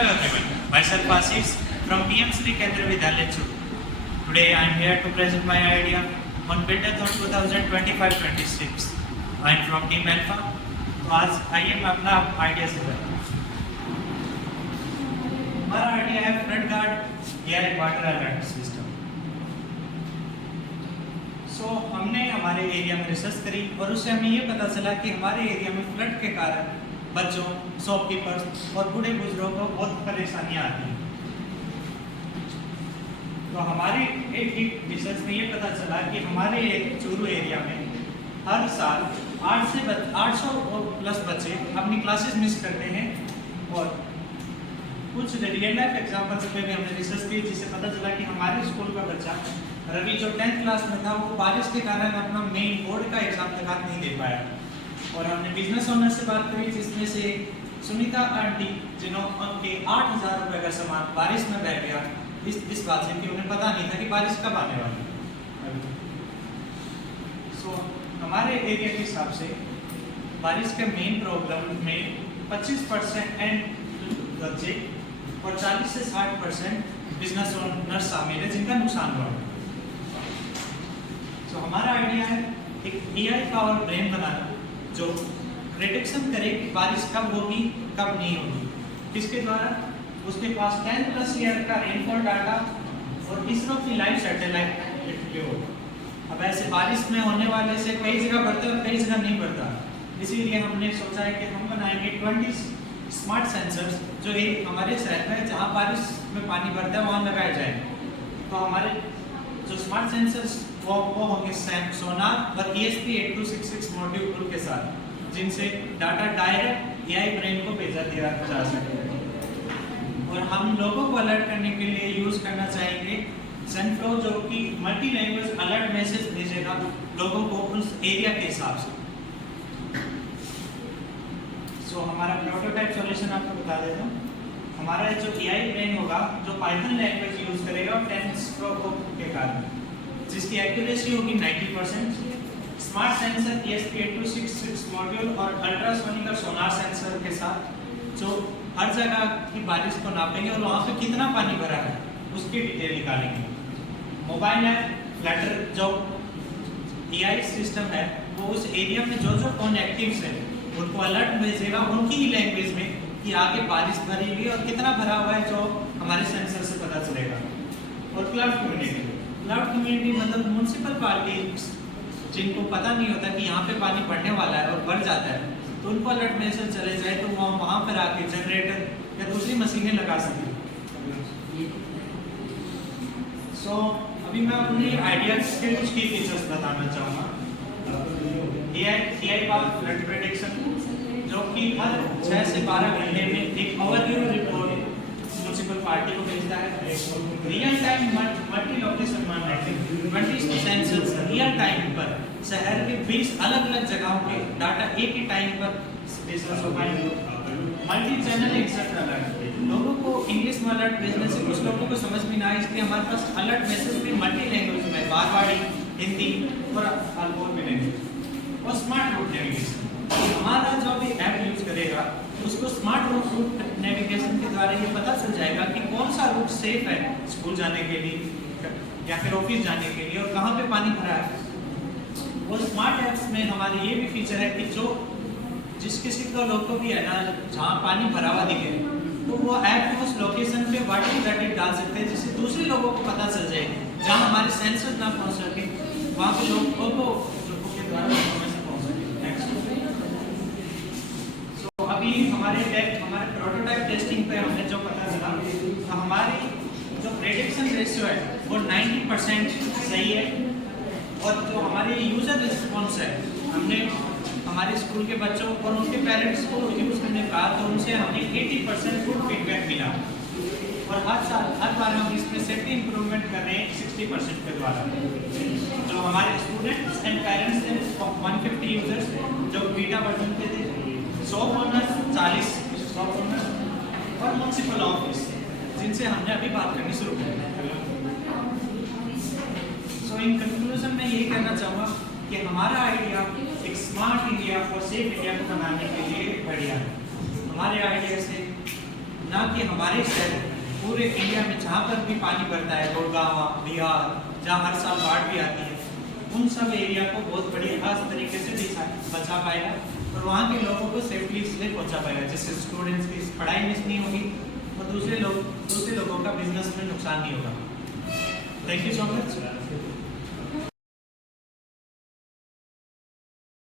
Hello everyone, myself Ashish from PM Sri Kendra Vidyalaya Churu. Today I am here to present my idea on Buildathon 2025-26. I am from Team Alpha. तो आज आइए मैं अपना idea से बताऊँ। हमारा idea है flood guard air water alert system. हमने हमारे एरिया में रिसर्च करी और उससे हमें ये पता चला कि हमारे एरिया में फ्लड के कारण बच्चों, शॉपकीपर्स और बूढ़े बुजुर्गों को बहुत परेशानियां आती हैं। तो हमारी एक रिसर्च में ये पता चला कि हमारे चूरू एरिया में हर साल 800 प्लस बच्चे अपनी क्लासेस मिस करते हैं। और कुछ रियल लाइफ एग्जाम्पल्स पे भी हमने रिसर्च की, जिससे पता चला कि हमारे स्कूल का बच्चा रवि जो 10th क्लास में था, वो बारिश के कारण अपना मेन बोर्ड का एग्जाम तक नहीं दे पाया। और हमने बिजनेस ओनर से बात करी, जिसमें से सुनीता आंटी जिन्होंने 8,000 रुपये का सामान बारिश में बह गया इस बात से कि उन्हें पता नहीं था कि बारिश कब आने वाली है। हमारे एरिया के हिसाब से बारिश के मेन प्रॉब्लम में 25% एंड बच्चे और 40 से 60% बिजनेस ओनर शामिल है जिनका नुकसान हुआ है। हमारा आइडिया है एक AI पावर ब्रेन बनाना जो प्रेडिक्शन करे कि बारिश कब होगी कब नहीं होगी। इसके द्वारा उसके पास 10 प्लस ईयर का रेनफॉल डाटा और इसरो की लाइव सैटेलाइट होगा। अब ऐसे बारिश में होने वाले से कई जगह बढ़ता है और कई जगह नहीं बढ़ता, इसीलिए हमने सोचा है कि हम बनाएंगे 20 स्मार्ट सेंसर्स जो एक हमारे शहर में जहाँ बारिश में पानी भरता है वहाँ लगाए जाएंगे। तो हमारे जो स्मार्ट सेंसर्स वो होंगे सोनार और ESP8266 मॉड्यूल के साथ, जिनसे डाटा डायरेक्ट AI ब्रेन को भेजा दिया जा सके। और हम लोगों को अलर्ट करने के लिए यूज करना चाहेंगे सेंफ्लो, जो कि मल्टी लैंग्वेज अलर्ट मैसेज भेजेगा लोगों को उस एरिया के हिसाब से। हमारा प्रोटोटाइप सॉल्यूशन आपको बता देता हूँ। हमारा जो AI ब्रेन होगा जो पाइथन लैंग्वेज यूज करेगा टेंसरफ्लो के कारण, जिसकी एक्यूरेसी होगी 90%। स्मार्ट सेंसर ESP8266 मॉड्यूल और अल्ट्रासोनिक और सोनार सेंसर के साथ जो हर जगह की बारिश को नापेंगे और वहाँ पे कितना पानी भरा है उसकी डिटेल निकालेंगे। मोबाइल ऐप फ्लैटर जो AI सिस्टम है वो उस एरिया में जो फोन एक्टिव है उनको अलर्ट भेजेगा उनकी ही लैंग्वेज में कि आगे बारिश भरी हुई और कितना भरा हुआ है, जो हमारे सेंसर से पता चलेगा। और क्लाउड कम्युनिटी मतलब म्यूनसिपल पार्टी जिनको पता नहीं होता कि यहाँ पे पानी बढ़ने वाला है और बढ़ जाता है, तो उनको अलर्ट मैसेज चले जाए तो वहाँ पर आके जनरेटर या दूसरी मशीनें लगा सकें। अभी मैं अपनी आइडियाज के कुछ की फीचर्स बताना चाहूँगा। AI पावर फ्लड प्रेडिक्शन, जो कि हर 6 से 12 घंटे में एक ओवरव्यू रिपोर्ट म्यूनसिपल पार्टी को भेजता है। Real time multi location monitoring, 20 sensors real time पर शहर के 20 अलग अलग जगहों के डाटा एक ही टाइम पर रिसर्च हो पाएंगे। मल्टी चैनल एक्सेप्ट अलर्ट, लोगों को इंग्लिश में अलर्ट भेजने से कुछ लोगों को समझ में ना आए, इसलिए हमारे पास अलर्ट मैसेज भी मल्टी लैंग्वेज में, मारवाड़ी, हिंदी और अल्पोर मिलेंगे। और स्मार्ट रूट नेविगेशन, हमारा जो भी ऐप यूज करेगा उसको स्मार्ट रूट नेविगेशन के द्वारा ये पता चल जाएगा कि कौन सा रूट सेफ है स्कूल जाने के लिए या फिर ऑफिस जाने के लिए और कहाँ पे पानी भरा है। और स्मार्ट ऐप्स में हमारे ये भी फीचर है कि जो जिस किसी को लोग को भी है ना जहाँ पानी भरा हुआ दिखे तो वो ऐप उस लोकेशन पे वाटर रेडिट डाल सकते हैं, जिससे दूसरे लोगों को पता चल जाए जहाँ हमारे सेंसर ना पहुँच सके वहाँ पे लोगों के द्वारा पहुँच सके। अभी हमारे प्रोटोटाइप टेस्टिंग पे हमने जो पता चला, तो हमारी जो प्रेडिक्शन रेशियो है वो 90% सही है। और जो हमारे यूजर रिस्पॉन्स है, हमने हमारे स्कूल के बच्चों और उनके पेरेंट्स को यूज़ करने का तो उनसे हमें 80% गुड फीडबैक मिला। और हर बार हम इसमें सेफ्टी इंप्रूवमेंट कर रहे हैं 60% के द्वारा। जो हमारे स्टूडेंट्स एंड पेरेंट्स थे 150 यूजर्स जो बीटा वर्जन के थे, 100 ओनर्स 40 ओनर्स और म्यूनसिपल ऑफिस जिनसे हमने अभी बात करनी शुरू की। इन कंक्लूजन में यही कहना चाहूँगा कि हमारा आइडिया एक स्मार्ट इंडिया और सेफ इंडिया को बनाने के लिए बढ़िया है। हमारे आइडिया से ना कि हमारे शहर, पूरे इंडिया में जहाँ पर भी पानी भरता है, गुड़गांव, बिहार, जहाँ हर साल बाढ़ भी आती है, उन सब एरिया को बहुत बड़ी खास तरीके से बचा पाएगा और वहाँ के लोगों को सेफली इसलिए पहुँचा पाएगा, जिससे स्टूडेंट्स की पढ़ाई मिस नहीं होगी और दूसरे लोगों का बिजनेस में नुकसान नहीं होगा। Thank you so much.